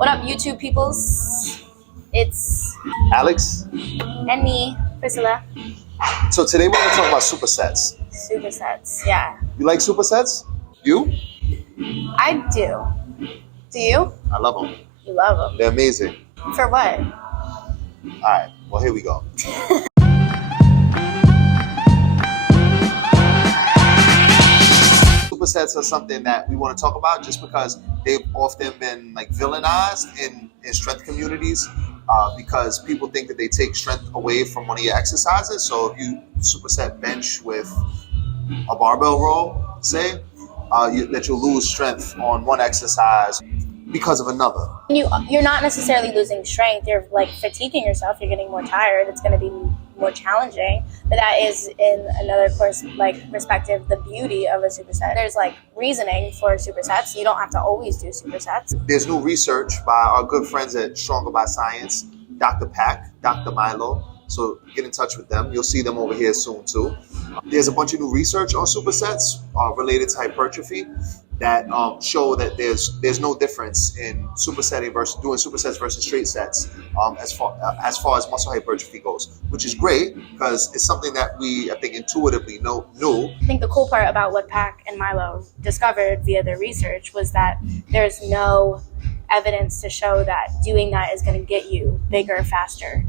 What up, YouTube peoples? It's Alex and me, Priscilla. So today we're going to talk about supersets. Supersets, yeah. You like supersets? You? I do. Do you? I love them. You love them. They're amazing. For what? All right, well, here we go. Supersets are something that we want to talk about just because they've often been like villainized in strength communities because people think that they take strength away from one of your exercises. So if you superset bench with a barbell row, say, that you'll lose strength on one exercise because of another. You're not necessarily losing strength. You're like fatiguing yourself. You're getting more tired. It's going to be more challenging. But that is, in another course, like perspective, the beauty of a superset. There's like reasoning for supersets. You don't have to always do supersets. There's new research by our good friends at Stronger by Science, Dr. Pack, Dr. Milo. So get in touch with them. You'll see them over here soon too. There's a bunch of new research on supersets related to hypertrophy that show that there's no difference in supersetting versus doing supersets versus straight sets as far as muscle hypertrophy goes, which is great because it's something that we, I think, intuitively knew. I think the cool part about what Pack and Milo discovered via their research was that there's no evidence to show that doing that is going to get you bigger, faster.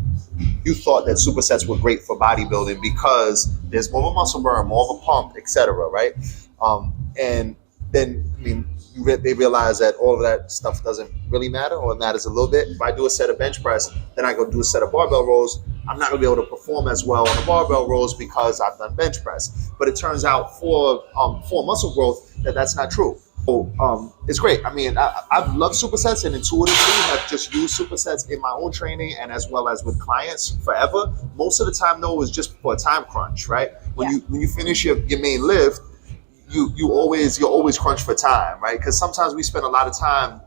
You thought that supersets were great for bodybuilding because there's more of a muscle burn, more of a pump, etc., right? And then, they realize that all of that stuff doesn't really matter, or it matters a little bit. If I do a set of bench press, then I go do a set of barbell rows, I'm not going to be able to perform as well on the barbell rows because I've done bench press. But it turns out for muscle growth that's not true. So it's great. I've loved supersets and intuitively have just used supersets in my own training and as well as with clients forever. Most of the time, though, is just for a time crunch, right? When you finish your main lift, you're always crunched for time, right? Because sometimes we spend a lot of time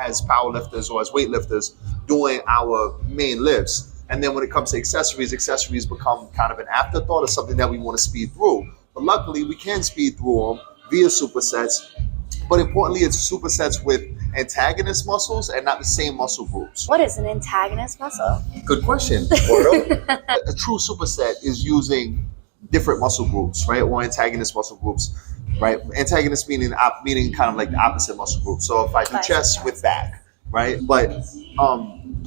as powerlifters or as weightlifters doing our main lifts. And then when it comes to accessories become kind of an afterthought or something that we want to speed through. But luckily, we can speed through them via supersets. But importantly, it's supersets with antagonist muscles and not the same muscle groups. What is an antagonist muscle? Good question, Porto. A true superset is using different muscle groups, right? Or antagonist muscle groups, right? Antagonist meaning kind of like the opposite muscle group. So if I do chest with back, right? But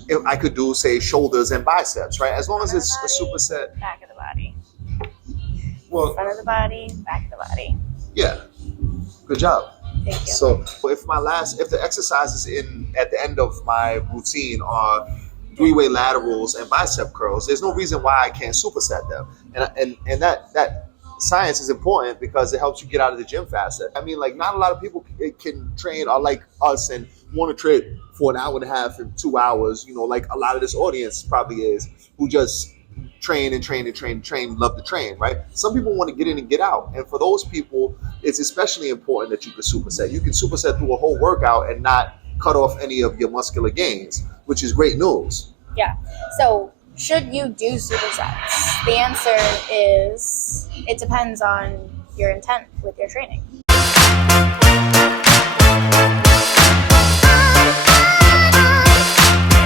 if I could do, say, shoulders and biceps, right? As long as it's a superset. Back of the body. Well, front of the body, back of the body. Yeah. Good job. Thank you. So if the exercises at the end of my routine are 3-way laterals and bicep curls, there's no reason why I can't superset them. And that science is important because it helps you get out of the gym faster. Not a lot of people can train or like us and want to train for an hour and a half and 2 hours, like a lot of this audience probably is, who just train, love to train, right? Some people want to get in and get out. And for those people, it's especially important that you can superset. You can superset through a whole workout and not cut off any of your muscular gains, which is great news. Yeah. So should you do supersets? The answer is it depends on your intent with your training.